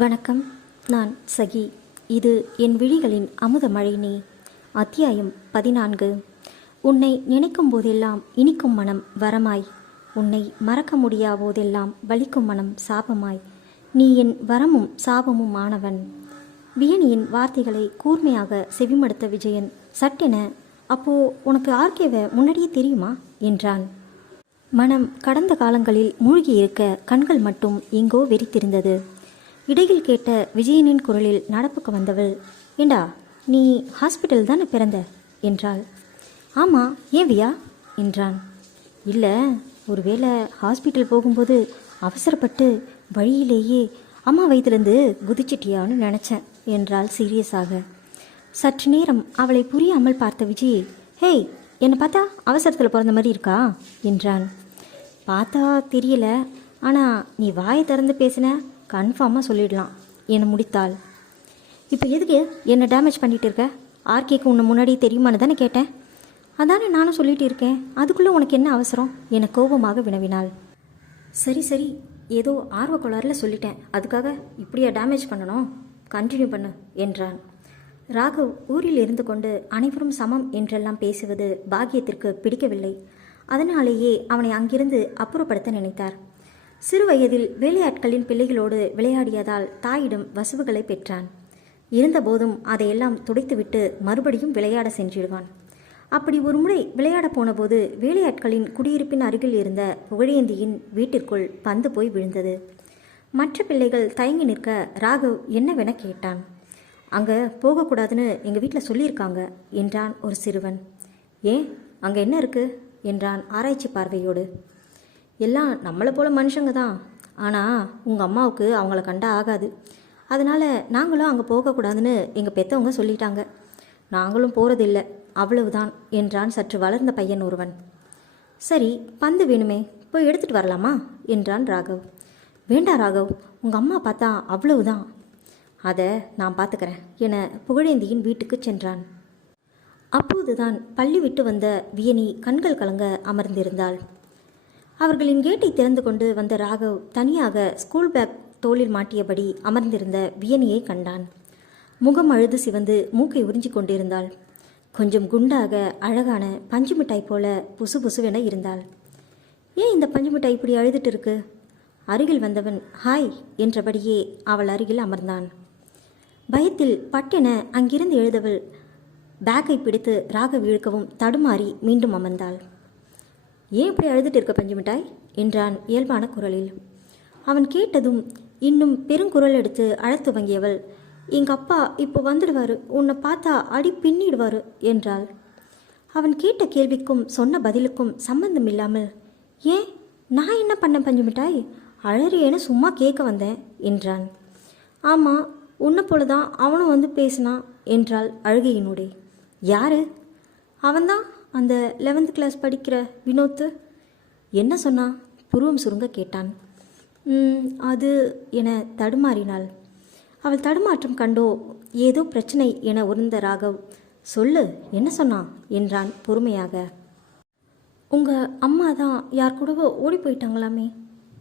வணக்கம். நான் சகி. இது என் விழிகளின் அமுத மழைநீ. அத்தியாயம் 14. உன்னை நினைக்கும் போதெல்லாம் இனிக்கும் மனம் வரமாய், உன்னை மறக்க முடியா போதெல்லாம் வலிக்கும் மனம் சாபமாய், நீ என் வரமும் சாபமும் ஆனவன். வியனியின் வார்த்தைகளை கூர்மையாக செவிமடுத்த விஜயன் சட்டென, அப்போ உனக்கு ஆர்கேவை முன்னாடியே தெரியுமா என்றான். மனம் கடந்த காலங்களில் மூழ்கியிருக்க கண்கள் மட்டும் எங்கோ வெறித்திருந்தது. இடையில் கேட்ட விஜயனின் குரலில் நடப்புக்கு வந்தவள், ஏண்டா நீ ஹாஸ்பிட்டல் தானே பிறந்த என்றாள். ஆமாம், ஏன் வியா என்றான். இல்லை, ஒருவேளை ஹாஸ்பிட்டல் போகும்போது அவசரப்பட்டு வழியிலேயே அம்மா வயிற்றுலேருந்து குதிச்சிட்டியான்னு நினச்சேன் என்றாள் சீரியஸாக. சற்று நேரம் அவளை புரியாமல் பார்த்த விஜய், ஹேய், என்னை பார்த்தா அவசரத்தில் பிறந்த மாதிரி இருக்கா என்றான். பார்த்தா தெரியல, ஆனால் நீ வாயை திறந்து பேசின கன்ஃபார்மாக சொல்லிடலாம் என முடித்தாள். இப்போ எதுக்கு என்னை டேமேஜ் பண்ணிகிட்டு இருக்க? ஆர்கேக்கு உன்னை முன்னாடி தெரியுமான்னு தானே கேட்டேன். அதானே நானும் சொல்லிகிட்டு இருக்கேன், அதுக்குள்ளே உனக்கு என்ன அவசரம் என கோபமாக வினவினாள். சரி சரி, ஏதோ ஆர்வ கோளாறில் சொல்லிட்டேன், அதுக்காக இப்படியா டேமேஜ் பண்ணணும்? கண்டினியூ பண்ணு என்றான். ராகவ் ஊரில் இருந்து கொண்டு அனைவரும் சமம் என்றெல்லாம் பேசுவது பாக்கியத்திற்கு பிடிக்கவில்லை. அதனாலேயே அவனை அங்கிருந்து அப்புறப்படுத்த நினைத்தார். சிறு வயதில் வேலையாட்களின் பிள்ளைகளோடு விளையாடியதால் தாயிடம் வசுவுகளை பெற்றான். இருந்தபோதும் அதையெல்லாம் துடைத்துவிட்டு மறுபடியும் விளையாட சென்றிடுவான். அப்படி ஒரு முறை விளையாட போனபோது வேலையாட்களின் குடியிருப்பின் அருகில் இருந்த புகழேந்தியின் வீட்டிற்குள் பந்து போய் விழுந்தது. மற்ற பிள்ளைகள் தயங்கி நிற்க ராகவ் என்னவென கேட்டான். அங்கே போகக்கூடாதுன்னு எங்கள் வீட்டில் சொல்லியிருக்காங்க என்றான் ஒரு சிறுவன். ஏன், அங்கே என்ன இருக்கு என்றான் ஆராய்ச்சி பார்வையோடு. எல்லாம் நம்மளை போல மனுஷங்க தான், ஆனால் உங்கள் அம்மாவுக்கு அவங்கள கண்டா ஆகாது, அதனால் நாங்களும் அங்கே போகக்கூடாதுன்னு எங்கள் பெற்றவங்க சொல்லிட்டாங்க, நாங்களும் போகிறதில்லை, அவ்வளவுதான் என்றான் சற்று வளர்ந்த பையன் ஒருவன். சரி, பந்து வேணுமே, போய் எடுத்துகிட்டு வரலாமா என்றான் ராகவ். வேண்டாம் ராகவ், உங்கள் அம்மா பார்த்தா அவ்வளவுதான், அதை நான் பார்த்துக்கிறேன் என புகழேந்தியின் வீட்டுக்கு சென்றான். அப்போதுதான் பள்ளி விட்டு வந்த வியனி கண்கள் கலங்க அமர்ந்திருந்தாள். அவர்களின் கேட்டை திறந்து கொண்டு வந்த ராகவ் தனியாக ஸ்கூல் பேக் தோளில் மாட்டியபடி அமர்ந்திருந்த வியனியை கண்டான். முகம் அழுது சிவந்து மூக்கை உறிஞ்சி கொண்டிருந்தாள். கொஞ்சம் குண்டாக அழகான பஞ்சு மிட்டாய் போல புசு புசுவென இருந்தாள். ஏன் இந்த பஞ்சு மிட்டாய் இப்படி அழுதுட்டு இருக்கு? அருகில் வந்தவன் ஹாய் என்றபடியே அவள் அருகில் அமர்ந்தான். பயத்தில் பட்டென அங்கிருந்து எழுதவள் பேக்கை பிடித்து ராகவ் இழுக்கவும் தடுமாறி மீண்டும் அமர்ந்தாள். ஏன் இப்படி அழுதுட்டு இருக்க பஞ்சு மிட்டாய் என்றான் இயல்பான குரலில். அவன் கேட்டதும் இன்னும் பெருங்குரல் எடுத்து அழத் துவங்கியவள், எங்கள் அப்பா இப்போ வந்துடுவார், உன்னை பார்த்தா அடி பின்னிடுவார் என்றாள். அவன் கேட்ட கேள்விக்கும் சொன்ன பதிலுக்கும் சம்பந்தம் இல்லாமல், ஏன் நான் என்ன பண்ண பஞ்சு மிட்டாய், அழறியேன்னு சும்மா கேட்க வந்தேன் என்றான். ஆமாம், உன்னை போல தான் அவனும் வந்து பேசினான் என்றாள் அழுகையினூடே. யாரு? அவன்தான், அந்த 11th கிளாஸ் படிக்கிற வினோத்து. என்ன சொன்னான்? புருவம் சுருங்க கேட்டான். அது என தடுமாறினாள். அவள் தடுமாற்றம் கண்டோ ஏதோ பிரச்சனை என உணர்ந்த ராகவ், சொல்லு, என்ன சொன்னான் என்றான் பொறுமையாக. உங்கள் அம்மா தான் யார் கூடவோ ஓடி போயிட்டாங்களாமே,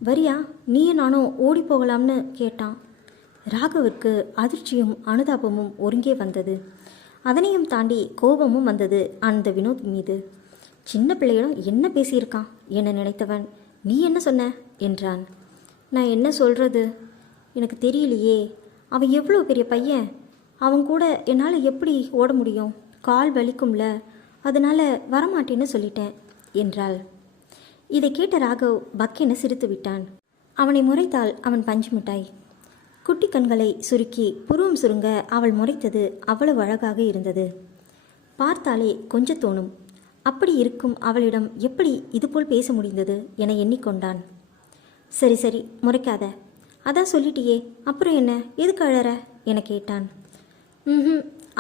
வரியா, நீயும் நானும் ஓடி போகலாம்னு கேட்டான். ராகவிற்கு அதிர்ச்சியும் அனுதாபமும் ஒருங்கே வந்தது. அதனையும் தாண்டி கோபமும் வந்தது அந்த வினோத் மீது. சின்ன பிள்ளையிடம் என்ன பேசியிருக்கான் என நினைத்தவன், நீ என்ன சொன்ன என்றான். நான் என்ன சொல்கிறது, எனக்கு தெரியலையே, அவன் எவ்வளோ பெரிய பையன், அவன் கூட என்னால் எப்படி ஓட முடியும், கால் வலிக்கும்ல, அதனால் வரமாட்டேன்னு சொல்லிட்டேன் என்றாள். இதை கேட்ட ராகவ் பக்கென சிரித்து விட்டான். அவனை முறைத்தாள் அவன் பஞ்சு மிட்டாய். குட்டி கண்களை சுருக்கி புருவம் சுருங்க அவள் முறைத்தது அவ்வளவு அழகாக இருந்தது. பார்த்தாலே கொஞ்சம் தோணும். அப்படி இருக்கும் அவளிடம் எப்படி இதுபோல் பேச முடிந்தது என எண்ணிக்கொண்டான். சரி சரி, முறைக்காத, அதான் சொல்லிட்டியே, அப்புறம் என்ன, எதுக்கு அழற என கேட்டான்.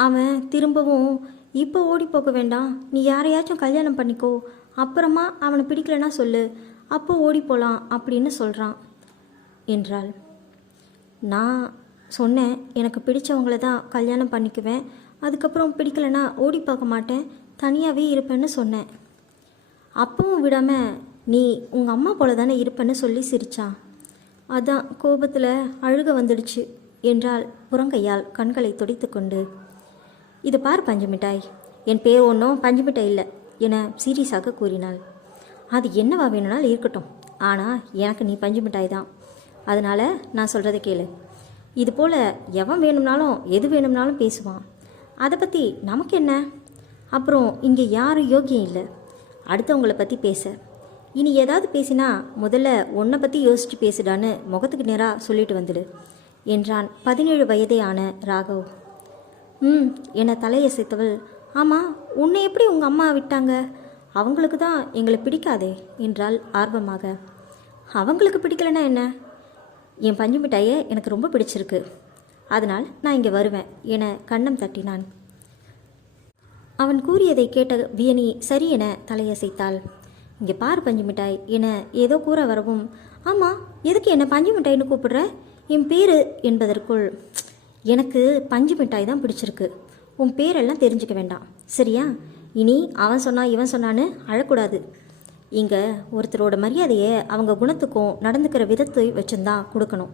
அவன் திரும்பவும் இப்போ ஓடி போக வேண்டாம், நீ யாரையாச்சும் கல்யாணம் பண்ணிக்கோ, அப்புறமா அவனை பிடிக்கலன்னா சொல்லு, அப்போ ஓடி போகலாம் அப்படின்னு சொல்கிறான் என்றாள். நான் சொன்னேன், எனக்கு பிடிச்சவங்கள தான் கல்யாணம் பண்ணிக்குவேன், அதுக்கப்புறம் பிடிக்கலனா ஓடி பார்க்க மாட்டேன், தனியாகவே இருப்பேன்னு சொன்னேன். அப்பவும் விடாமல் நீ உங்கள் அம்மா போல தானே இருப்பேன்னு சொல்லி சிரிச்சான். அதான் கோபத்தில் அழுக வந்துடுச்சு என்றால் புறங்கையால் கண்களை துடைத்து கொண்டு. இது பார் பஞ்சு மிட்டாய், என் பேர் ஒன்றும் பஞ்சு மிட்டாய் இல்லை என சீரியஸாக கூறினாள். அது என்னவா வேணும்னாலும் இருக்கட்டும், ஆனால் எனக்கு நீ பஞ்சு மிட்டாய் தான். அதனால் நான் சொல்கிறத கேளு. இது போல் எவன் வேணும்னாலும் எது வேணும்னாலும் பேசுவான். அதை பற்றி நமக்கு என்ன? அப்புறம் இங்கே யாரும் யோகியம் இல்லை அடுத்தவங்களை பற்றி பேச. இனி ஏதாவது பேசினா முதல்ல உன்னை பற்றி யோசித்து பேசுடான்னு முகத்துக்கு நேராக சொல்லிட்டு வந்துடு என்றான் 17 வயதே ஆன ராகவ். என தலையசைத்தவள், ஆமாம், உன்னை எப்படி உங்கள் அம்மா விட்டாங்க? அவங்களுக்கு தான் எங்களை பிடிக்காதே என்றாள் ஆர்வமாக. அவங்களுக்கு பிடிக்கலன்னா என்ன? என் பஞ்சு மிட்டாயை எனக்கு ரொம்ப பிடிச்சிருக்கு, அதனால் நான் இங்கே வருவேன் என கன்னம் தட்டினான். அவன் கூறியதை கேட்ட வியனி சரி என தலையசைத்தாள். இங்கே பார் பஞ்சு மிட்டாய் என ஏதோ கூற வரவும், ஆமாம், எதுக்கு என்ன பஞ்சு மிட்டாய்னு கூப்பிடுற? என் பேர் என்பதற்குள், எனக்கு பஞ்சு மிட்டாய் தான் பிடிச்சிருக்கு, உன் பேரெல்லாம் தெரிஞ்சுக்க வேண்டாம் சரியா? இனி அவன் சொன்னா இவன் சொன்னான்னு அழக்கூடாது. இங்கே ஒருத்தரோட மரியாதையை அவங்க குணத்துக்கும் நடந்துக்கிற விதத்தை வச்சுருந்தான் கொடுக்கணும்,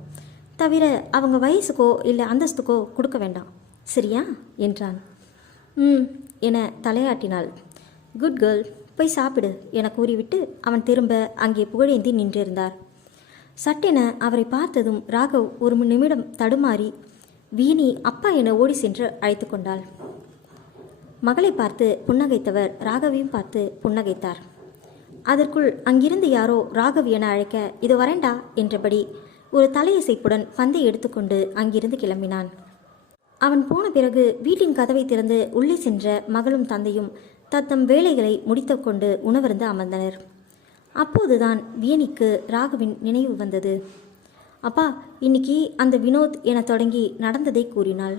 தவிர அவங்க வயசுக்கோ இல்லை அந்தஸ்துக்கோ கொடுக்க வேண்டாம் சரியா என்றான். என தலையாட்டினாள். குட் கேர்ள், போய் சாப்பிடு என கூறிவிட்டு அவன் திரும்ப அங்கே புகழேந்தி நின்றிருந்தார். சட்டென அவரை பார்த்ததும் ராகவ் ஒரு நிமிடம் தடுமாறி வீணி அப்பா என ஓடி சென்று அழைத்து கொண்டாள். மகளை பார்த்து புன்னகைத்தவர் ராகவையும் பார்த்து புன்னகைத்தார். அதற்குள் அங்கிருந்து யாரோ ராகவ் என அழைக்க, இது வரேண்டா என்றபடி ஒரு தலையசைப்புடன் பந்தை எடுத்துக்கொண்டு அங்கிருந்து கிளம்பினான். அவன் போன பிறகு வீட்டின் கதவை திறந்து உள்ளே சென்ற மகளும் தந்தையும் தத்தம் வேலைகளை முடித்து கொண்டு உணவருந்து அமர்ந்தனர். அப்போதுதான் வியனிக்கு ராகவின் நினைவு வந்தது. அப்பா, இன்னைக்கு அந்த வினோத் என தொடங்கி நடந்ததை கூறினாள்.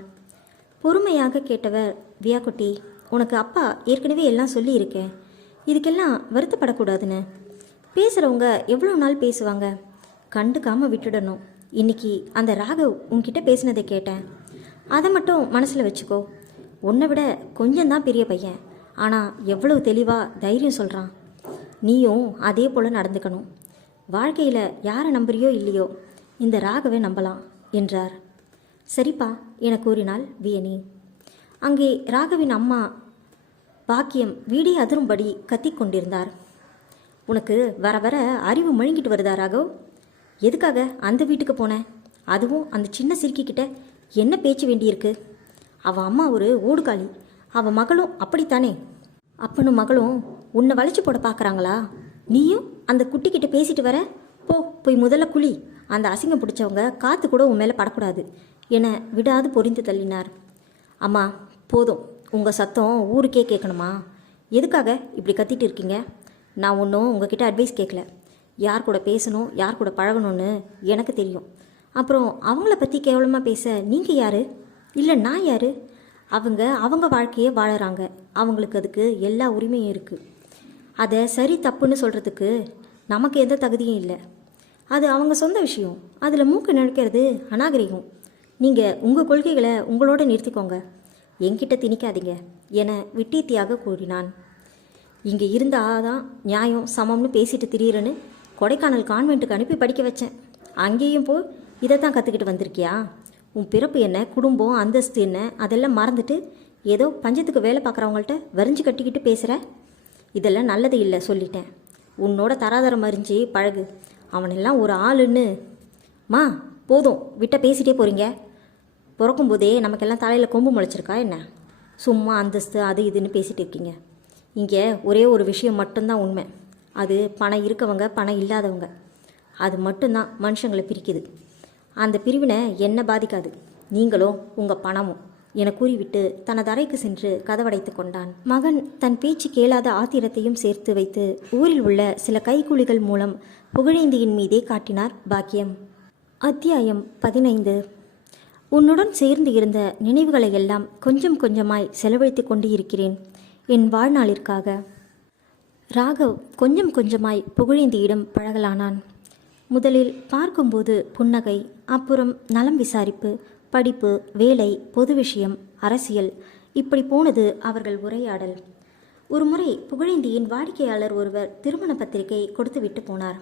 பொறுமையாக கேட்டவர், வியாக்குட்டி, உனக்கு அப்பா ஏற்கனவே எல்லாம் சொல்லியிருக்கேன், இதுக்கெல்லாம் வருத்தப்படக்கூடாதுன்னு. பேசுகிறவங்க எவ்வளோ நாள் பேசுவாங்க, கண்டுக்காமல் விட்டுடணும். இன்னைக்கு அந்த ராகவ் உன்கிட்ட பேசினதை கேட்டேன், அதை மட்டும் மனசில் வச்சுக்கோ. உன்னை விட கொஞ்சம்தான் பெரிய பையன், ஆனால் எவ்வளவு தெளிவாக தைரியம் சொல்கிறான். நீயும் அதே போல் நடந்துக்கணும். வாழ்க்கையில் யாரை நம்புறியோ இல்லையோ, இந்த ராகவை நம்பலாம் என்றார். சரிப்பா என கூறினாள் வியனி. அங்கே ராகவின் அம்மா பாக்கியம் வீடே அதிரும்படி கத்திக்கொண்டிருந்தார். உனக்கு வர வர அறிவு மழுங்கிட்டு வருதா ராகவ்? எதுக்காக அந்த வீட்டுக்கு போனேன்? அதுவும் அந்த சின்ன சிறுக்கிக்கிட்ட என்ன பேச்சு வேண்டியிருக்கு? அவள் அம்மா ஒரு ஓடுகாலி, அவள் மகளும் அப்படித்தானே? அப்பனும் மகளும் உன்னை வளைச்சு போட பார்க்குறாங்களா? நீயும் அந்த குட்டிக்கிட்ட பேசிட்டு வர? போய் முதல்ல குழி, அந்த அசிங்கம் பிடிச்சவங்க காற்று கூட உன் மேலே படக்கூடாது என விடாது பொரிந்து தள்ளினார். அம்மா போதும், உங்கள் சத்தம் ஊருக்கே கேட்கணுமா? எதுக்காக இப்படி கத்திட்டு இருக்கீங்க? நான் ஒன்றும் உங்ககிட்ட அட்வைஸ் கேட்கல. யார் கூட பேசணும், யார் கூட பழகணும்னு எனக்கு தெரியும். அப்புறம் அவங்கள பற்றி கேவலமாக பேச நீங்கள் யார்? இல்லை நான் யார்? அவங்க வாழ்க்கையே வாழறாங்க, அவங்களுக்கு அதுக்கு எல்லா உரிமையும் இருக்குது. அதை சரி தப்புன்னு சொல்கிறதுக்கு நமக்கு எந்த தகுதியும் இல்லை. அது அவங்க சொந்த விஷயம், அதில் மூக்கு நினைக்கிறது அநாகரிகம். நீங்கள் உங்கள் கொள்கைகளை உங்களோட நிறுத்திக்கோங்க, என்கிட்ட திணிக்காதீங்க என விட்டீத்தியாக கூறினான். இங்கே இருந்தாதான் நியாயம் சமம்னு பேசிட்டு திடீர்னு கொடைக்கானல் கான்வென்ட்டுக்கு அனுப்பி படிக்க வச்சேன். அங்கேயும் போய் இதை தான் கற்றுக்கிட்டு வந்திருக்கியா? உன் பிறப்பு என்ன, குடும்பம், அந்தஸ்து என்ன, அதெல்லாம் மறந்துட்டு ஏதோ பஞ்சத்துக்கு வேலை பார்க்குறவங்கள்ட்ட வரிஞ்சு கட்டிக்கிட்டு பேசுகிற. இதெல்லாம் நல்லது இல்லை சொல்லிட்டேன். உன்னோட தராதரம் அறிஞ்சு பழகு. அவனெல்லாம் ஒரு ஆளுன்னு. மா போதும், விட்ட பேசிகிட்டே போகிறீங்க. பிறக்கும்போதே நமக்கெல்லாம் தலையில் கொம்பு முளைச்சிருக்கா என்ன? சும்மா அந்தஸ்து அது இதுன்னு பேசிகிட்டு இருக்கீங்க. இங்கே ஒரே ஒரு விஷயம் மட்டும்தான் உண்மை, அது பணம் இருக்கவங்க பணம் இல்லாதவங்க. அது மட்டும்தான் மனுஷங்களை பிரிக்குது. அந்த பிரிவினை என்ன பாதிக்காது, நீங்களோ உங்கள் பணமும் என கூறிவிட்டு தனது அறைக்கு சென்று கதவடைத்து கொண்டான். மகன் தன் பேச்சு கேளாத ஆத்திரத்தையும் சேர்த்து வைத்து ஊரில் உள்ள சில கைக்கூலிகள் மூலம் புகழேந்தியின் மீதே காட்டினார் பாக்கியம். அத்தியாயம் 15. உன்னுடன் சேர்ந்து இருந்த நினைவுகளை எல்லாம் கொஞ்சம் கொஞ்சமாய் செலவழித்து கொண்டு இருக்கிறேன் என் வாழ்நாளிற்காக. ராகவ் கொஞ்சம் கொஞ்சமாய் புகழேந்தியிடம் பழகலானான். முதலில் பார்க்கும்போது புன்னகை, அப்புறம் நலம் விசாரிப்பு, படிப்பு, வேலை, பொது விஷயம், அரசியல், இப்படி போனது அவர்கள் உரையாடல். ஒரு முறை புகழேந்தியின் வாடிக்கையாளர் ஒருவர் திருமண பத்திரிகை கொடுத்துவிட்டு போனார்.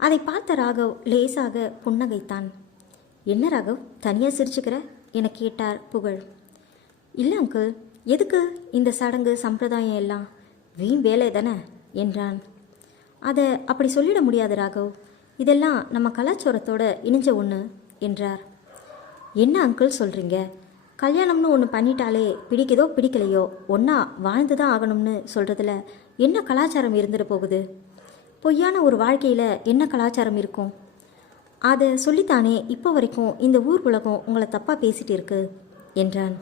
அதை பார்த்த ராகவ் லேசாக புன்னகைத்தான். என்ன ராகவ், தனியாக சிரிச்சுக்கிற என கேட்டார் புகழ். இல்லை அங்கிள், எதுக்கு இந்த சடங்கு சம்பிரதாயம் எல்லாம்? வீண் வேலை தானே என்றான். அதை அப்படி சொல்லிட முடியாது ராகவ், இதெல்லாம் நம்ம கலாச்சாரத்தோட இணைஞ்ச ஒன்று என்றார். என்ன அங்கிள் சொல்கிறீங்க? கல்யாணம்னு ஒன்று பண்ணிட்டாலே பிடிக்குதோ பிடிக்கலையோ ஒன்றா வாழ்ந்து தான் ஆகணும்னு சொல்கிறதுல என்ன கலாச்சாரம் இருந்துட்டு போகுது? பொய்யான ஒரு வாழ்க்கையில் என்ன கலாச்சாரம் இருக்கும்? அதை சொல்லித்தானே இப்போ வரைக்கும் இந்த ஊர் உலகம் உங்களை தப்பாக பேசிகிட்டு இருக்கு என்றான்.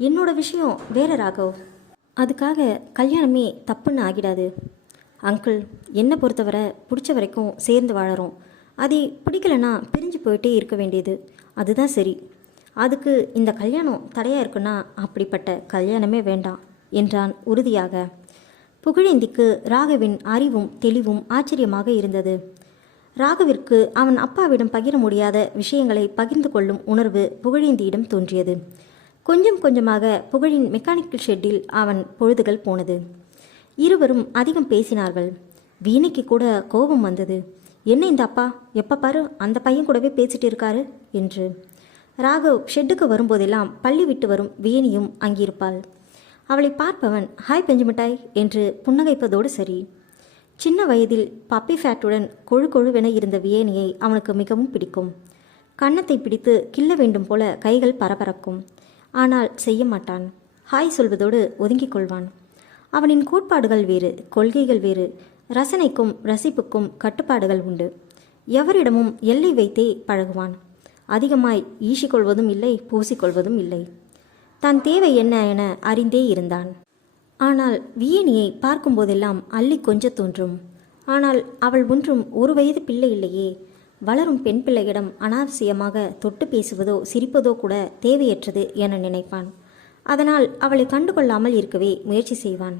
என்னோட விஷயம் வேற ராகவ், அதுக்காக கல்யாணமே தப்புன்னு ஆகிடாது. அங்கிள், என்னை பொறுத்தவரை பிடிச்ச வரைக்கும் சேர்ந்து வாழறோம். அது பிடிக்கலைன்னா பிரிஞ்சு போயிட்டே இருக்க வேண்டியது, அதுதான் சரி. அதுக்கு இந்த கல்யாணம் தடையாக இருக்குன்னா அப்படிப்பட்ட கல்யாணமே வேண்டாம் என்றான் உறுதியாக. புகழேந்திக்கு ராகவின் அறிவும் தெளிவும் ஆச்சரியமாக இருந்தது. ராகவிற்கு அவன் அப்பாவிடம் பகிர முடியாத விஷயங்களை பகிர்ந்து கொள்ளும் உணர்வு புகழேந்தியிடம் தோன்றியது. கொஞ்சம் கொஞ்சமாக புகழின் மெக்கானிக்கல் ஷெட்டில் அவன் பொழுதுகள் போனது. இருவரும் அதிகம் பேசினார்கள். வீணைக்கு கூட கோபம் வந்தது. என்ன இந்த அப்பா எப்போ பாரு அந்த பையன் கூடவே பேசிட்டு இருக்காரு என்று. ராகவ் ஷெட்டுக்கு வரும்போதெல்லாம் பள்ளி விட்டு வரும் வீணையும் அங்கிருப்பாள். அவளை பார்ப்பவன் ஹாய் பெஞ்சுமிட்டாய் என்று புன்னகைப்பதோடு சரி. சின்ன வயதில் பப்பி ஃபேட்டுடன் கொழு கொழுவென இருந்த வியேனியை அவனுக்கு மிகவும் பிடிக்கும். கன்னத்தை பிடித்து கிள்ள வேண்டும் போல கைகள் பரபரக்கும். ஆனால் செய்ய மாட்டான். ஹாய் சொல்வதோடு ஒதுங்கிக் கொள்வான். அவனின் கோட்பாடுகள் வேறு, கொள்கைகள் வேறு. ரசனைக்கும் ரசிப்புக்கும் கட்டுப்பாடுகள் உண்டு. எவரிடமும் எல்லை வைத்தே பழகுவான். அதிகமாய் ஈசிக்கொள்வதும் இல்லை, பூசிக்கொள்வதும் இல்லை. தன் தேவை என்ன என அறிந்தே இருந்தான். ஆனால் வியேனியை பார்க்கும்போதெல்லாம் அள்ளி கொஞ்ச தோன்றும். ஆனால் அவள் ஒன்றும் ஒரு வயது பிள்ளை இல்லையே. வளரும் பெண் பிள்ளையிடம் அனாவசியமாக தொட்டு பேசுவதோ சிரிப்பதோ கூட தேவையற்றது என நினைப்பான். அதனால் அவளை கண்டுகொள்ளாமல் இருக்கவே முயற்சி செய்வான்.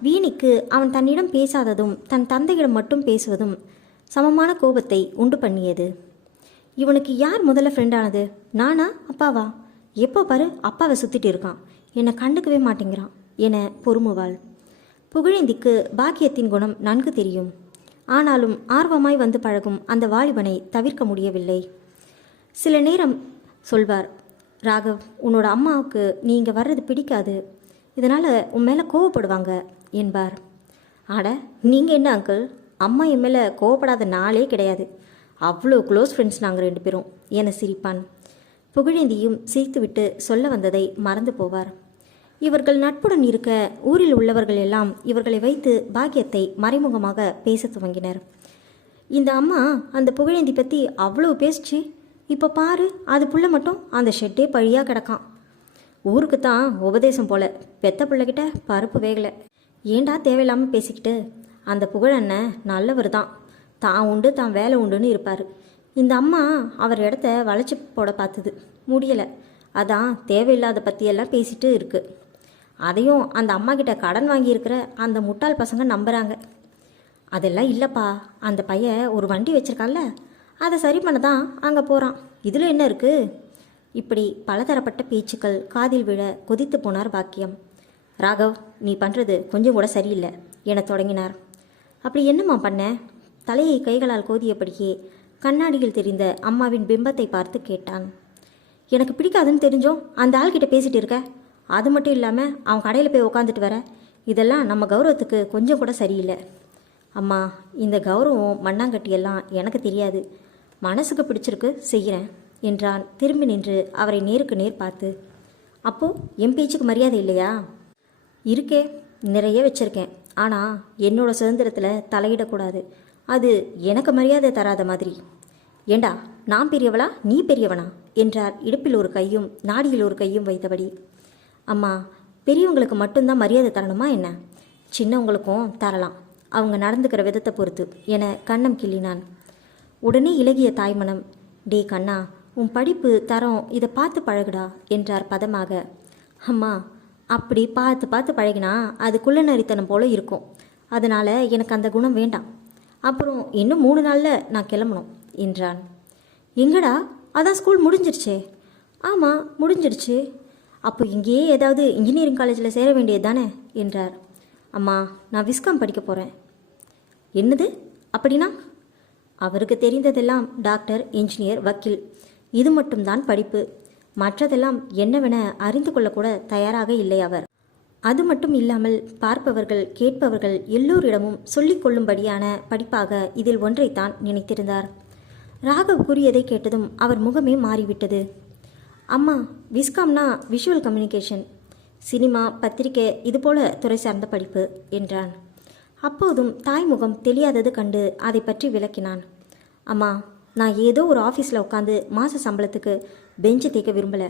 வீணிக்கு அவன் தன்னிடம் பேசாததும் தன் தந்தையிடம் மட்டும் பேசுவதும் சமமான கோபத்தை உண்டு பண்ணியது. இவனுக்கு யார் முதல்ல ஃப்ரெண்டானது, நானா அப்பாவா? எப்போ பாரு அப்பாவை சுற்றிட்டு இருக்கான், என்னை கண்டுக்கவே மாட்டேங்கிறான் என பொறுமுவாள். புகழேந்திக்கு பாக்கியத்தின் குணம் நன்கு தெரியும். ஆனாலும் ஆர்வமாய் வந்து பழகும் அந்த வாலிபனை தவிர்க்க முடியவில்லை. சில நேரம் சொல்வார், ராகவ், உன்னோட அம்மாவுக்கு நீ இங்கே வர்றது பிடிக்காது, இதனால் உன் மேலே கோவப்படுவாங்க என்பார். ஆட, நீங்கள் என்ன அங்கிள், அம்மா என் மேலே கோவப்படாத நாளே கிடையாது, அவ்வளோ க்ளோஸ் ஃப்ரெண்ட்ஸ் நாங்கள் 2 பேரும் என சிரிப்பான். புகழேந்தியும் சிரித்துவிட்டு சொல்ல வந்ததை மறந்து போவார். இவர்கள் நட்புடன் இருக்க ஊரில் உள்ளவர்கள் எல்லாம் இவர்களை வைத்து பாக்கியத்தை மறைமுகமாக பேச துவங்கினர். இந்த அம்மா அந்த புகழேந்தி பற்றி அவ்வளோ பேசிச்சு, இப்போ பாரு அது புள்ள மட்டும் அந்த ஷெட்டே பழியாக கிடக்கான். ஊருக்கு தான் உபதேசம் போல, பெத்த பிள்ளைகிட்ட பருப்பு வேகலை. ஏண்டா தேவையில்லாமல் பேசிக்கிட்டு? அந்த புகழண்ணன் நல்லவர் தான், தான் உண்டு தான் வேலை உண்டுன்னு இருப்பார். இந்த அம்மா அவர் இடத்த வளைச்சி போட பார்த்தது, முடியலை. அதான் தேவையில்லாத பற்றியெல்லாம் பேசிட்டு இருக்கு. அதையும் அந்த அம்மா கிட்ட கடன் வாங்கியிருக்கிற அந்த முட்டாள் பசங்க நம்புகிறாங்க. அதெல்லாம் இல்லைப்பா, அந்த பையன் ஒரு வண்டி வச்சிருக்கான்ல, அதை சரி பண்ண தான் அங்கே போகிறான், இதில் என்ன இருக்குது? இப்படி பலதரப்பட்ட பேச்சுக்கள் காதில் விழ கொதித்து போனார் பாக்கியம். ராகவ், நீ பண்ணுறது கொஞ்சம் கூட சரியில்லை என தொடங்கினார். அப்படி என்னம்மா பண்ண? தலையை கைகளால் கோதியபடியே கண்ணாடியில் தெரிந்த அம்மாவின் பிம்பத்தை பார்த்து கேட்டான். எனக்கு பிடிக்காதுன்னு தெரிஞ்சோம் அந்த ஆள்கிட்ட பேசிகிட்டு இருக்க. அது மட்டும் இல்லாமல் அவன் கடையில் போய் உட்காந்துட்டு வர, இதெல்லாம் நம்ம கௌரவத்துக்கு கொஞ்சம் கூட சரியில்லை. அம்மா, இந்த கௌரவம் மண்ணாங்கட்டியெல்லாம் எனக்கு தெரியாது, மனசுக்கு பிடிச்சிருக்கு செய்கிறேன் என்றான் திரும்பி நின்று அவரை நேருக்கு நேர் பார்த்து. அப்போது என் பேச்சுக்கு மரியாதை இல்லையா? இருக்கே, நிறைய வச்சுருக்கேன். ஆனால் என்னோட சுதந்திரத்தில் தலையிடக்கூடாது, அது எனக்கு மரியாதை தராத மாதிரி. ஏண்டா, நான் பெரியவளா நீ பெரியவனா என்றார் இடுப்பில் ஒரு கையும் நாடியில் ஒரு கையும் வைத்தபடி. அம்மா, பெரியவங்களுக்கு மட்டும்தான் மரியாதை தரணுமா என்ன? சின்னவங்களுக்கும் தரலாம், அவங்க நடந்துக்கிற விதத்தை பொறுத்து என கன்னம் கிள்ளினான். உடனே இலகிய தாய்மனம், டே கண்ணா, உன் படிப்பு தரம் இதை பார்த்து பழகுடா என்றார் பதமாக. அம்மா, அப்படி பார்த்து பார்த்து பழகினா அது குள்ளநரித்தனம் போல இருக்கும், அதனால் எனக்கு அந்த குணம் வேண்டாம். அப்புறம் இன்னும் 3 நாளில் நான் கிளம்பணும் என்றான். எங்கடா? அதான் ஸ்கூல் முடிஞ்சிருச்சே. ஆமாம் முடிஞ்சிருச்சு. அப்போ இங்கேயே ஏதாவது இன்ஜினியரிங் காலேஜில் சேர வேண்டியது தானே என்றார். அம்மா, நான் விஸ்காம் படிக்க போகிறேன். என்னது அப்படின்னா? அவருக்கு தெரிந்ததெல்லாம் டாக்டர், இன்ஜினியர், வக்கீல். இது மட்டும்தான் படிப்பு. மற்றதெல்லாம் என்னவென அறிந்து கொள்ளக்கூட தயாராக இல்லை அவர். அது மட்டும் இல்லாமல் பார்ப்பவர்கள் கேட்பவர்கள் எல்லோரிடமும் சொல்லிக் கொள்ளும்படியான படிப்பாக இதில் ஒன்றைத்தான் நினைத்திருந்தார். ராகவ் கூறியதை கேட்டதும் அவர் முகமே மாறிவிட்டது. அம்மா, விஸ்காம்னா விஷுவல் கம்யூனிகேஷன், சினிமா, பத்திரிகை, இதுபோல துறை சார்ந்த படிப்பு என்றான். அப்போதும் தாய்முகம் தெரியாதது கண்டு அதை பற்றி விளக்கினான். அம்மா, நான் ஏதோ ஒரு ஆஃபீஸில் உட்காந்து மாத சம்பளத்துக்கு பெஞ்சு தேய்க்க விரும்பலை.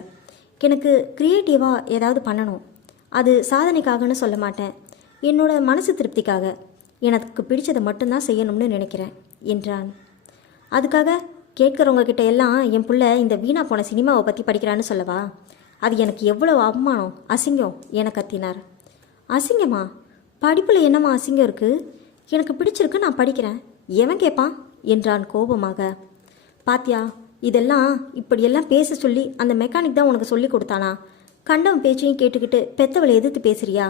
எனக்கு க்ரியேட்டிவாக ஏதாவது பண்ணணும். அது சாதனைக்காகன்னு சொல்ல மாட்டேன், என்னோட மனசு திருப்திக்காக எனக்கு பிடிச்சதை மட்டும்தான் செய்யணும்னு நினைக்கிறேன் என்றான். அதுக்காக கேட்குறவங்க கிட்ட எல்லாம் என் புள்ள இந்த வீணா போன சினிமாவை பற்றி படிக்கிறான்னு சொல்லவா? அது எனக்கு எவ்வளோ அவமானம், அசிங்கம் என கத்தினார். அசிங்கமா? படிப்பில் என்னம்மா அசிங்கம் இருக்குது? எனக்கு பிடிச்சிருக்கு, நான் படிக்கிறேன். எவன் கேட்பான் என்றான் கோபமாக. பாத்தியா, இதெல்லாம் இப்படியெல்லாம் பேச சொல்லி அந்த மெக்கானிக் தான் உனக்கு சொல்லி கொடுத்தானா? கண்டவன் பேச்சையும் கேட்டுக்கிட்டு பெத்தவளை எதிர்த்து பேசுறியா?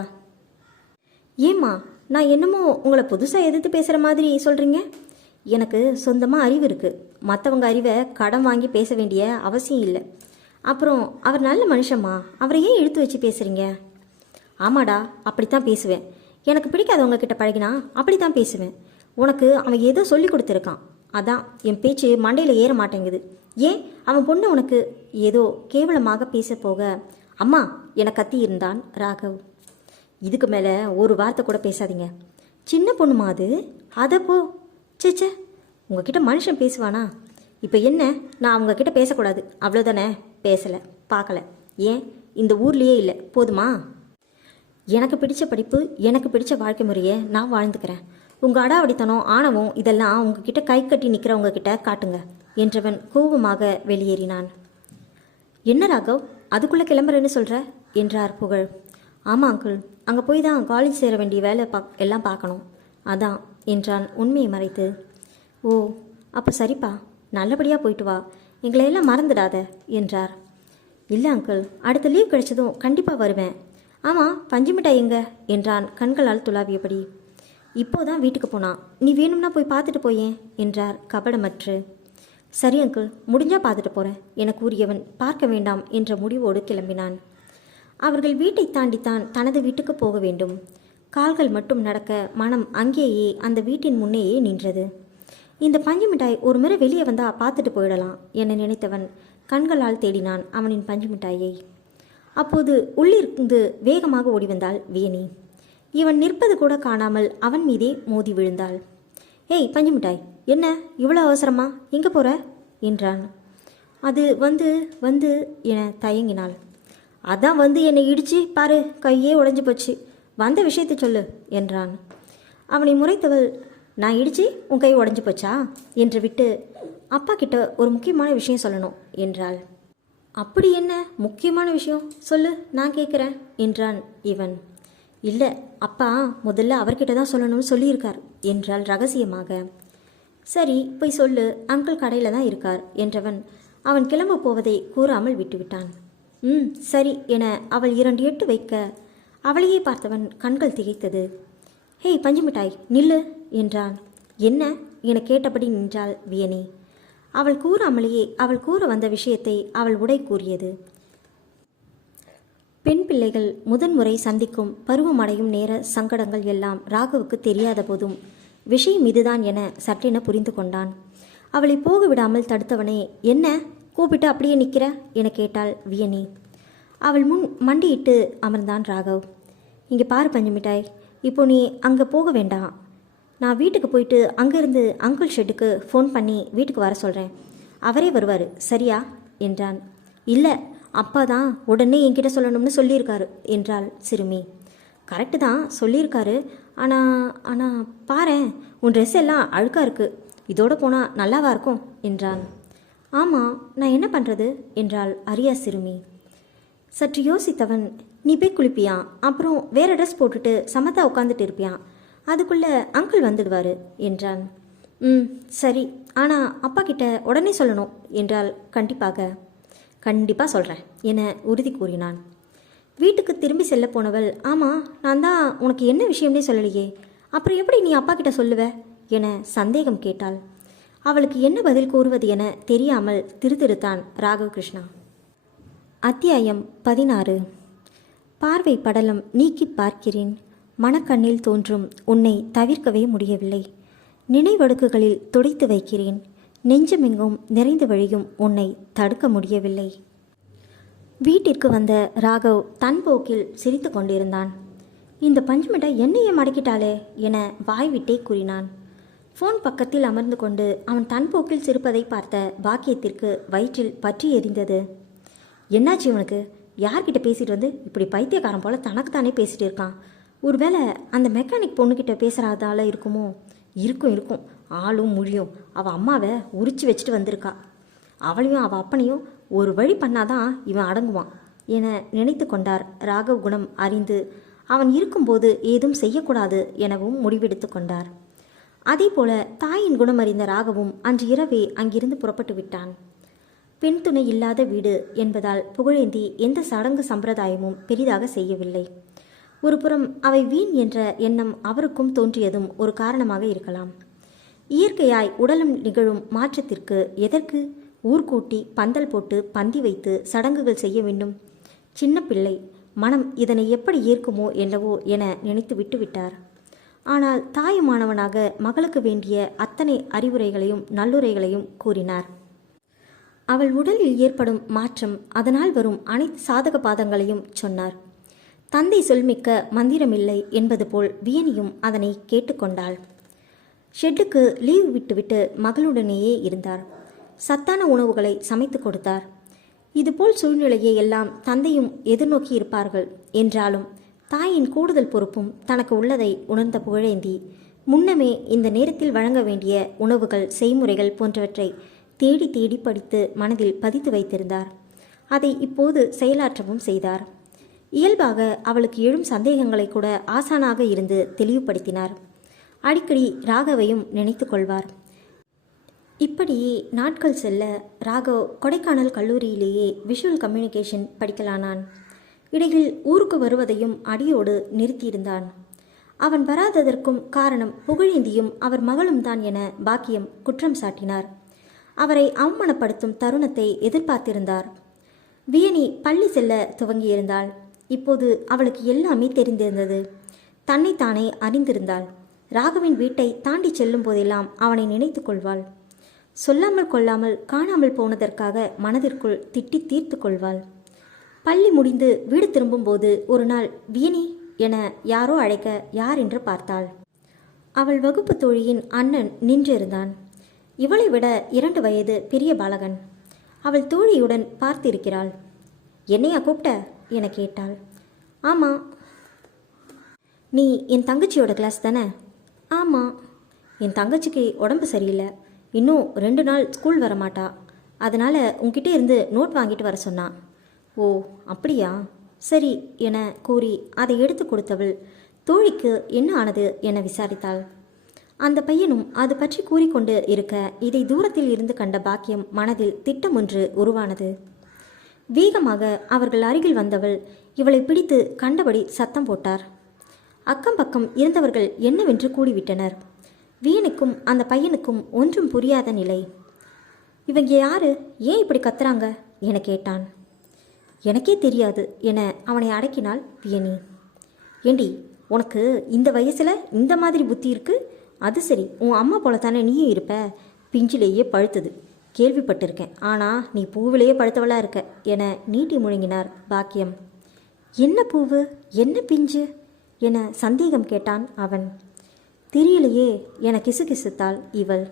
ஏம்மா, நான் என்னமோ உங்களை புதுசாக எதிர்த்து பேசுகிற மாதிரி சொல்கிறீங்க? எனக்கு சொந்தமாக அறிவு இருக்குது. மற்றவங்க அறிவை கடன் வாங்கி பேச வேண்டிய அவசியம் இல்லை. அப்புறம் அவர் நல்ல மனுஷம்மா, அவரை ஏன் இழுத்து வச்சு பேசுகிறீங்க? ஆமாடா, அப்படித்தான் பேசுவேன். எனக்கு பிடிக்காதவங்க கிட்ட பழகினா அப்படி தான் பேசுவேன். உனக்கு அவன் ஏதோ சொல்லி கொடுத்துருக்கான், அதான் என் பேச்சு மண்டையில் ஏற மாட்டேங்குது. ஏன் அவன் பொண்ணு உனக்கு ஏதோ கேவலமாக பேச போக அம்மா என கத்தி இருந்தான் ராகவ். இதுக்கு மேலே ஒரு வார்த்தை கூட பேசாதீங்க. சின்ன பொண்ணுமா அது? அதை போ. சேச்சே, உங்ககிட்ட மனுஷன் பேசுவானா? இப்போ என்ன, நான் அவங்கக்கிட்ட பேசக்கூடாது அவ்வளோதானே? பேசலை, பார்க்கல. ஏன் இந்த ஊர்லேயே இல்லை, போதுமா? எனக்கு பிடிச்ச படிப்பு, எனக்கு பிடிச்ச வாழ்க்கை முறையை நான் வாழ்ந்துக்கிறேன். உங்கள் அடாவடித்தனம், ஆணவம் இதெல்லாம் உங்ககிட்ட கை கட்டி நிற்கிறவங்க கிட்ட காட்டுங்க என்றவன் கோபமாக வெளியேறினான். என்ன ராகவ், அதுக்குள்ளே கிளம்புறேன்னு சொல்கிற என்றார் புகழ். ஆமாம் அங்கிள், அங்கே போய் தான் காலேஜ் சேர வேண்டிய வேலை எல்லாம் பார்க்கணும், அதான் என்றான் உண்மையை மறைத்து. ஓ, அப்போ சரிப்பா, நல்லபடியாக போயிட்டு வா, எங்களை எல்லாம் மறந்துடாத என்றார். இல்லை அங்கிள், அடுத்த லீவ் கிடைச்சதும் கண்டிப்பாக வருவேன். ஆமாம், பஞ்சு மிட்டாய் எங்க என்றான் கண்களால் துளாவியபடி. இப்போதான் வீட்டுக்கு போனான், நீ வேணும்னா போய் பார்த்துட்டு போயேன் என்றார் கபடமற்று. சரி அங்கிள், முடிஞ்சா பார்த்துட்டு போகிறேன் என கூறியவன் பார்க்க வேண்டாம் என்ற முடிவோடு கிளம்பினான். அவர்கள் வீட்டை தாண்டித்தான் தனது வீட்டுக்கு போக வேண்டும். கால்கள் மட்டும் நடக்க மனம் அங்கேயே அந்த வீட்டின் முன்னேயே நின்றது. இந்த பஞ்சு மிட்டாய் ஒரு முறை வெளியே வந்தா பார்த்துட்டு போயிடலாம் என நினைத்தவன் கண்களால் தேடினான் அவனின் பஞ்சு மிட்டாயை. அப்போது உள்ளிருந்து வேகமாக ஓடி வந்தாள் வியனி. இவன் நிற்பது கூட காணாமல் அவன் மீதே மோதி விழுந்தாள். ஏய் பஞ்சு மிட்டாய், என்ன இவ்வளோ அவசரமா, எங்கே போகிற என்றான். அது வந்து என தயங்கினாள். அதான் வந்து என்னை இடிச்சு பாரு, கையே உடைஞ்சு போச்சு, வந்த விஷயத்தை சொல்லு என்றான். அவனை முறைத்தவள், நான் இடிச்சு உன் கை உடைஞ்சு போச்சா என்று விட்டு, அப்பா கிட்ட ஒரு முக்கியமான விஷயம் சொல்லணும் என்றாள். அப்படி என்ன முக்கியமான விஷயம் சொல்லு, நான் கேட்குறேன் என்றான் இவன். இல்லை, அப்பா முதல்ல அவர்கிட்ட தான் சொல்லணும்னு சொல்லியிருக்கார் என்றாள் ரகசியமாக. சரி போய் சொல்லு, அங்கிள் கடையில் தான் இருக்கார் என்றவன் அவன் கிளம்ப போவதை கூறாமல் விட்டுவிட்டான். சரி என அவள் 2 எட்டு வைக்க அவளையே பார்த்தவன் கண்கள் திகைத்தது. ஹேய் பஞ்சு மிட்டாய், நில்லு என்றான். என்ன என கேட்டபடி நின்றாள் வியனி. அவள் கூறாமலேயே அவள் கூற வந்த விஷயத்தை அவள் உடை கூறியது. பெண் பிள்ளைகள் முதன்முறை சந்திக்கும் பருவமடையும் நேர சங்கடங்கள் எல்லாம் ராகவுக்கு தெரியாத போதும் விஷயம் இதுதான் என சற்றென புரிந்து கொண்டான். அவளை போக விடாமல் தடுத்தவனே, என்ன கூப்பிட்டு அப்படியே நிற்கிற என கேட்டாள் வியனி. அவள் முன் மண்டியிட்டு அமர்ந்தான் ராகவ். இங்கே பாரு பஞ்சு மிட்டாய், இப்போ நீ அங்கே போக வேண்டாம். நான் வீட்டுக்கு போயிட்டு அங்கேருந்து அங்கிள் ஷெட்டுக்கு ஃபோன் பண்ணி வீட்டுக்கு வர சொல்கிறேன், அவரே வருவார், சரியா என்றான். இல்லை, அப்பா தான் உடனே என்கிட்ட சொல்லணும்னு சொல்லியிருக்காரு என்றாள் சிறுமி. கரெக்டு தான் சொல்லியிருக்காரு, ஆனால் பாரேன், உன் ட்ரெஸ் எல்லாம் அழுக்காக இருக்குது, இதோடு போனால் நல்லாவா இருக்கும் என்றான். ஆமாம், நான் என்ன பண்ணுறது என்றாள் அரியா சிறுமி. சற்று யோசித்தவன், நீ போய் குளிப்பியான், அப்புறம் வேறு ட்ரெஸ் போட்டுட்டு சமத்தா உட்காந்துட்டு இருப்பியான், அதுக்குள்ளே அங்கிள் வந்துடுவார் என்றான். சரி, ஆனால் அப்பா கிட்ட உடனே சொல்லணும் என்றால் கண்டிப்பாக சொல்கிறேன் என உறுதி கூறினான். வீட்டுக்கு திரும்பி செல்ல போனவள், ஆமாம் நான் தான் உனக்கு என்ன விஷயம்னே சொல்லலையே, அப்புறம் எப்படி நீ அப்பா கிட்ட சொல்லுவ என சந்தேகம் கேட்டாள். அவளுக்கு என்ன பதில் கூறுவது என தெரியாமல் திருத்திருத்தான் ராகவ் கிருஷ்ணா. அத்தியாயம் 16. பார்வை படலம் நீக்கி பார்க்கிறேன். மனக்கண்ணில் தோன்றும் உன்னை தவிர்க்கவே முடியவில்லை. நினைவடுக்குகளில் துடைத்து வைக்கிறேன். நெஞ்சமெங்கும் நிறைந்து வழியும் உன்னை தடுக்க முடியவில்லை. வீட்டிற்கு வந்த ராகவ் தன் போக்கில் சிரித்து கொண்டிருந்தான். இந்த பஞ்சுமிட்டை என்னையே மடக்கிட்டாளே என வாய்விட்டே கூறினான். ஃபோன் பக்கத்தில் அமர்ந்து கொண்டு அவன் தன் போக்கில் சிரிப்பதை பார்த்த பாக்கியத்திற்கு வயிற்றில் பற்றி எரிந்தது. என்னாச்சு இவனுக்கு? யார்கிட்ட பேசிட்டு வந்து இப்படி பைத்தியக்காரன் போல தனக்குத்தானே பேசிட்டு இருக்கான்? ஒருவேளை அந்த மெக்கானிக் பொண்ணுக்கிட்ட பேசுகிறதால இருக்குமோ? இருக்கும். ஆளும் மொழியும் அவள் அம்மாவை உரிச்சு வச்சுட்டு வந்திருக்கா. அவளையும் அவள் அப்பனையும் ஒரு வழி பண்ணாதான் இவன் அடங்குவான் என நினைத்து கொண்டார். ராகவ் குணம் அறிந்து அவன் இருக்கும்போது ஏதும் செய்யக்கூடாது எனவும் முடிவெடுத்து கொண்டார். அதே போல தாயின் குணம் அறிந்த ராகவும் அன்று இரவே அங்கிருந்து புறப்பட்டு விட்டான். பெண் துணை இல்லாத வீடு என்பதால் புகழேந்தி எந்த சடங்கு சம்பிரதாயமும் பெரிதாக செய்யவில்லை. ஒருபுறம் அவை வீண் என்ற எண்ணம் அவருக்கும் தோன்றியதும் ஒரு காரணமாக இருக்கலாம். இயற்கையாய் உடலும் நிகழும் மாற்றத்திற்கு எதற்கு ஊர்கூட்டி பந்தல் போட்டு பந்தி வைத்து சடங்குகள் செய்ய வேண்டும்? சின்ன பிள்ளை மனம் இதனை எப்படி ஏற்குமோ என்னவோ என நினைத்து விட்டுவிட்டார். ஆனால் தாயுமானவனாக மகளுக்கு வேண்டிய அத்தனை அறிவுரைகளையும் நல்லுரைகளையும் கூறினார். அவள் உடலில் ஏற்படும் மாற்றம், அதனால் வரும் அனைத்து சாதக பாதங்களையும் சொன்னார். தந்தை சொல்மிக்க மந்திரமில்லை என்பது போல் வியனியும் அதனை கேட்டுக்கொண்டாள். ஷெட்டுக்கு லீவு விட்டுவிட்டு மகளுடனேயே இருந்தார். சத்தான உணவுகளை சமைத்து கொடுத்தார். இதுபோல் சூழ்நிலையை எல்லாம் தந்தையும் எதிர்நோக்கி இருப்பார்கள் என்றாலும் தாயின் கூடுதல் பொறுப்பும் தனக்கு உள்ளதை உணர்ந்த புகழேந்தி முன்னமே இந்த நேரத்தில் வழங்க வேண்டிய உணவுகள், செய்முறைகள் போன்றவற்றை தேடி தேடி படித்து மனதில் பதித்து வைத்திருந்தார். அதை இப்போது செயலாற்றவும் செய்தார். இயல்பாக அவளுக்கு எழும் சந்தேகங்களை கூட ஆசானாக இருந்து தெளிவுபடுத்தினார். அடிக்கடி ராகவையும் நினைத்து கொள்வார். இப்படியே நாட்கள் செல்ல ராகவ் கொடைக்கானல் கல்லூரியிலேயே விஷுவல் கம்யூனிகேஷன் படிக்கலானான். இடையில் ஊருக்கு வருவதையும் அடியோடு நிறுத்தியிருந்தான். அவன் வராததற்கும் காரணம் புகழேந்தியும் அவர் மகளும் தான் என பாக்கியம் குற்றம் சாட்டினார். அவரை அவமானப்படுத்தும் தருணத்தை எதிர்பார்த்திருந்தார். வியனி பள்ளி செல்ல துவங்கியிருந்தாள். இப்போது அவளுக்கு எல்லாமே தெரிந்திருந்தது. தன்னைத்தானே அறிந்திருந்தாள். ராகவின் வீட்டை தாண்டி செல்லும் போதெல்லாம் அவனை நினைத்து கொள்வாள். சொல்லாமல் கொள்ளாமல் காணாமல் போனதற்காக மனதிற்குள் திட்டி தீர்த்து கொள்வாள். பள்ளி முடிந்து வீடு திரும்பும்போது ஒரு நாள் வியனி என யாரோ அழைக்க யார் என்று பார்த்தாள். அவள் வகுப்பு தோழியின் அண்ணன் நின்றிருந்தான். இவளை விட 2 வயது பெரிய பாலகன். அவள் தோழியுடன் பார்த்திருக்கிறாள். என்னையா கூப்பிட்ட என கேட்டாள். ஆமாம். நீ என் தங்கச்சியோட கிளாஸ் தானே? ஆமாம். என் தங்கச்சிக்கு உடம்பு சரியில்லை, இன்னும் 2 நாள் ஸ்கூல் வரமாட்டா, அதனால் உன்கிட்ட இருந்து நோட் வாங்கிட்டு வர சொன்னான். ஓ அப்படியா, சரி என கூறி அதை எடுத்து கொடுத்தவள் தோழிக்கு என்ன ஆனது என விசாரித்தாள். அந்த பையனும் அது பற்றி கூறிக்கொண்டு இருக்க இதை தூரத்தில் இருந்து கண்ட பாக்கியம் மனதில் திட்டம் ஒன்று உருவானது. வேகமாக அவர்கள் அருகில் வந்தவள் இவளை பிடித்து கண்டபடி சத்தம் போட்டார். அக்கம் பக்கம் இருந்தவர்கள் என்னவென்று கூடிவிட்டனர். வீணுக்கும் அந்த பையனுக்கும் ஒன்றும் புரியாத நிலை. இவங்க யாரு, ஏன் இப்படி கத்துறாங்க என கேட்டான். எனக்கே தெரியாது என அவனை அடக்கினாள் வியனி. ஏண்டி, உனக்கு இந்த வயசில் இந்த மாதிரி புத்தி இருக்கு? அது சரி, உன் அம்மா போல தானே நீயும் இருப்ப. பிஞ்சிலேயே பழுத்தது கேள்விப்பட்டிருக்கேன், ஆனால் நீ பூவிலேயே பழுத்தவளா இருக்க என நீட்டி முழங்கினார் பாக்கியம். என்ன பூவு, என்ன பிஞ்சு என சந்தேகம் கேட்டான் அவன். தெரியலையே என கிசுகிசுத்தாள் இவள்.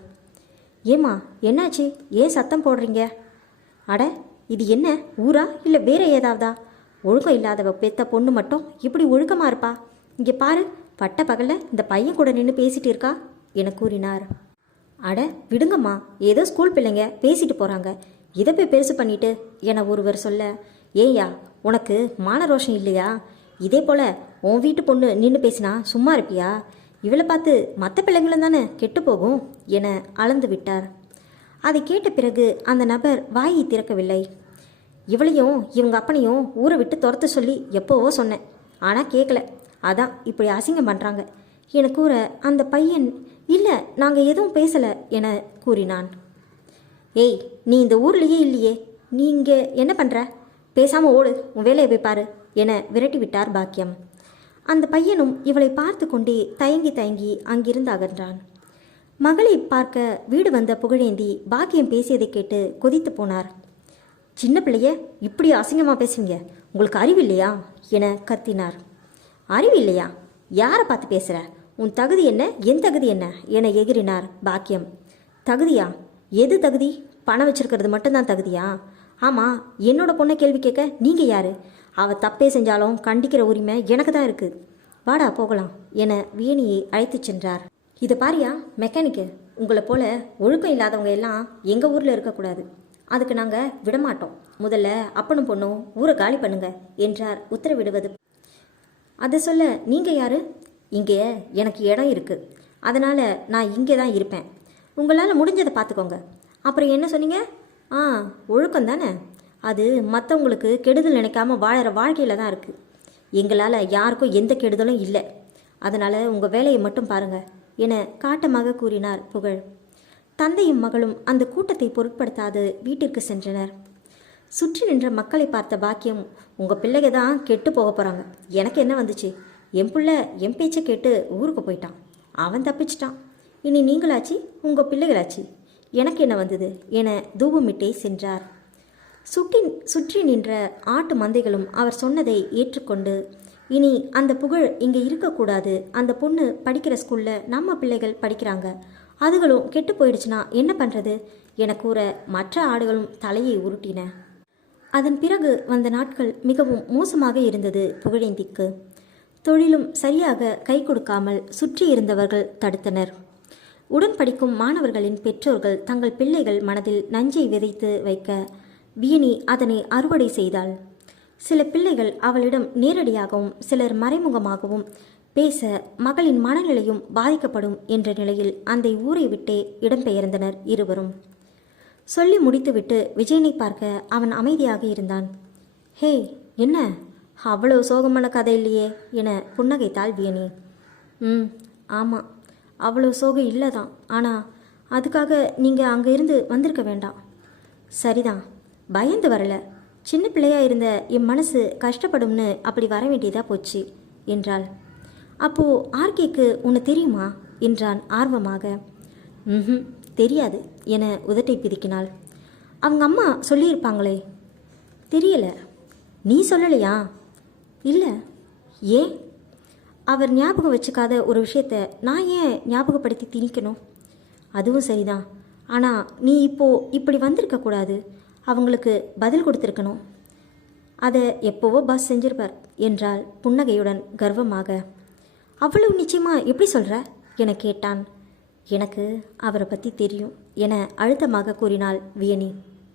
ஏமா என்னாச்சு, ஏன் சத்தம் போடுறீங்க? அட, இது என்ன ஊரா இல்லை வேற ஏதாவதா? ஒழுக்கம் இல்லாதவ பெத்த பொண்ணு மட்டும் இப்படி ஒழுக்கமாக இருப்பா. இங்கே பாரு, பட்ட பகலில் இந்த பையன் கூட நின்று பேசிட்டு இருக்கா என கூறினார். அட விடுங்கம்மா, ஏதோ ஸ்கூல் பிள்ளைங்க பேசிட்டு போகிறாங்க, இதை போய் பெருசு பண்ணிட்டு என ஒருவர் சொல்ல, ஏய்யா உனக்கு மான ரோஷம் இல்லையா? இதே போல் உன் வீட்டு பொண்ணு நின்று பேசினா சும்மா இருப்பியா? இவளை பார்த்து மற்ற பிள்ளைங்களும் தானே கெட்டு போகும் என அளந்து விட்டார். அதை கேட்ட பிறகு அந்த நபர் வாயை திறக்கவில்லை. இவளையும் இவங்க அப்பனையும் ஊரை விட்டு துரத்த சொல்லி எப்போவோ சொன்னேன், ஆனால் கேட்கல, அதான் இப்படி அசிங்கம் பண்ணுறாங்க என கூற அந்த பையன் இல்லை, நாங்கள் எதுவும் பேசலை என கூறினான். ஏய், நீ இந்த ஊர்லேயே இல்லையே, நீ இங்கே என்ன பண்ணுற? பேசாமல் ஓடு, உன் வேலையை போய் பாரு என விரட்டி விட்டார் பாக்கியம். அந்த பையனும் இவளை பார்த்து கொண்டே தயங்கி தயங்கி அங்கிருந்து அகன்றான். மகளை பார்க்க வீடு வந்த புகழேந்தி பாக்கியம் பேசியதை கேட்டு கொதித்து போனார். சின்ன பிள்ளைய இப்படி அசிங்கமாக பேசுவீங்க, உங்களுக்கு அறிவில்லையா என கத்தினார். அறிவில்லையா? யாரை பார்த்து பேசுகிற? உன் தகுதி என்ன, என் தகுதி என்ன என எகிரினார் பாக்கியம். தகுதியா? எது தகுதி? பணம் வச்சிருக்கிறது மட்டும்தான் தகுதியா? ஆமாம், என்னோட பொண்ணை கேள்வி கேட்க நீங்கள் யார்? அவள் தப்பே செஞ்சாலும் கண்டிக்கிற உரிமை எனக்கு தான் இருக்குது. வாடா போகலாம் என வியனியை அழைத்து சென்றார். இதை பாரியா மெக்கானிக்கு, உங்களை போல ஒழுக்கம் இல்லாதவங்க எல்லாம் எங்கள் ஊரில் இருக்கக்கூடாது. அதுக்கு நாங்கள் விடமாட்டோம். முதல்ல அப்பனும் பொண்ணும் ஊரை காலி பண்ணுங்க என்றார் உத்தரவிடுவது. அதை சொல்ல நீங்கள் யார்? இங்கே எனக்கு இடம் இருக்குது, அதனால் நான் இங்கே தான் இருப்பேன். உங்களால் முடிஞ்சதை பார்த்துக்கோங்க. அப்புறம் என்ன சொன்னீங்க? ஒழுக்கம் தானே, அது மற்றவங்களுக்கு கெடுதல் நினைக்காம வாழற வாழ்க்கையில் தான் இருக்குது. எங்களால் யாருக்கும் எந்த கெடுதலும் இல்லை, அதனால் உங்கள் வேலையை மட்டும் பாருங்கள் என காட்டமாக கூறினார் புகழ். தந்தையும் மகளும் அந்த கூட்டத்தை பொருட்படுத்தாது வீட்டிற்கு சென்றனர். சுற்றி நின்ற மக்களை பார்த்த பாக்கியம், உங்கள் பிள்ளைங்க தான் கெட்டு போக போகிறாங்க, எனக்கு என்ன வந்துச்சு? என் பிள்ளை என் பேச்சை கேட்டு ஊருக்கு போயிட்டான், அவன் தப்பிச்சிட்டான். இனி நீங்களாச்சு, உங்கள் பிள்ளைகளாச்சு, எனக்கு என்ன வந்தது என தூபமிட்டே சென்றார். சுற்றி நின்ற ஆட்டு மந்தைகளும் அவர் சொன்னதை ஏற்றுக்கொண்டு, இனி அந்த புகழ் இங்கே இருக்கக்கூடாது, அந்த பொண்ணு படிக்கிற ஸ்கூலில் நம்ம பிள்ளைகள் படிக்கிறாங்க, அதுகளும் கெட்டு போயிடுச்சுன்னா என்ன பண்ணுறது என கூற மற்ற ஆடுகளும் தலையை உருட்டின. அதன் பிறகு வந்த நாட்கள் மிகவும் மோசமாக இருந்தது புகழேந்திக்கு. தொழிலும் சரியாக கை கொடுக்காமல் சுற்றி இருந்தவர்கள் தடுத்தனர். உடன் படிக்கும் மாணவர்களின் பெற்றோர்கள் தங்கள் பிள்ளைகள் மனதில் நஞ்சை விதைத்து வைக்க வியனி அதனை அறுவடை செய்தாள். சில பிள்ளைகள் அவளிடம் நேரடியாகவும் சிலர் மறைமுகமாகவும் பேச மகளின் மனநிலையும் பாதிக்கப்படும் என்ற நிலையில் அந்த ஊரை விட்டே இடம்பெயர்ந்தனர் இருவரும். சொல்லி முடித்துவிட்டு விஜயனை பார்க்க அவன் அமைதியாக இருந்தான். ஹே, என்ன அவ்வளவு சோகமான கதை இல்லையே என புன்னகைத்தாள் வியனி. ஆமாம், அவ்வளோ சோகம் இல்லை தான், ஆனால் அதுக்காக நீங்கள் அங்கே இருந்து வந்திருக்க வேண்டாம். சரிதான், பயந்து வரல, சின்ன பிள்ளையாக இருந்த என் மனசு கஷ்டப்படும்னு அப்படி வர வேண்டியதாக போச்சு என்றாள். அப்போது ஆர்கேக்கு உன்னை தெரியுமா என்றான் ஆர்வமாக. தெரியாது என உதட்டை பிதுக்கினாள். அவங்க அம்மா சொல்லியிருப்பாங்களே. தெரியல. நீ சொல்லலையா? இல்லை. ஏன்? அவர் ஞாபகம் வச்சுக்காத ஒரு விஷயத்த நான் ஏன் ஞாபகப்படுத்தி திணிக்கணும்? அதுவும் சரிதான், ஆனால் நீ இப்படி வந்திருக்கக்கூடாது, அவங்களுக்கு பதில் கொடுத்துருக்கணும். அதை எப்போவோ பாஸ் செஞ்சிருப்பார் என்றாள் புன்னகையுடன் கர்வமாக. அவ்வளவு நிச்சயமாக எப்படி சொல்கிற என கேட்டான். எனக்கு அவரை பற்றி தெரியும் என அழுத்தமாக கூறினாள் வியனி.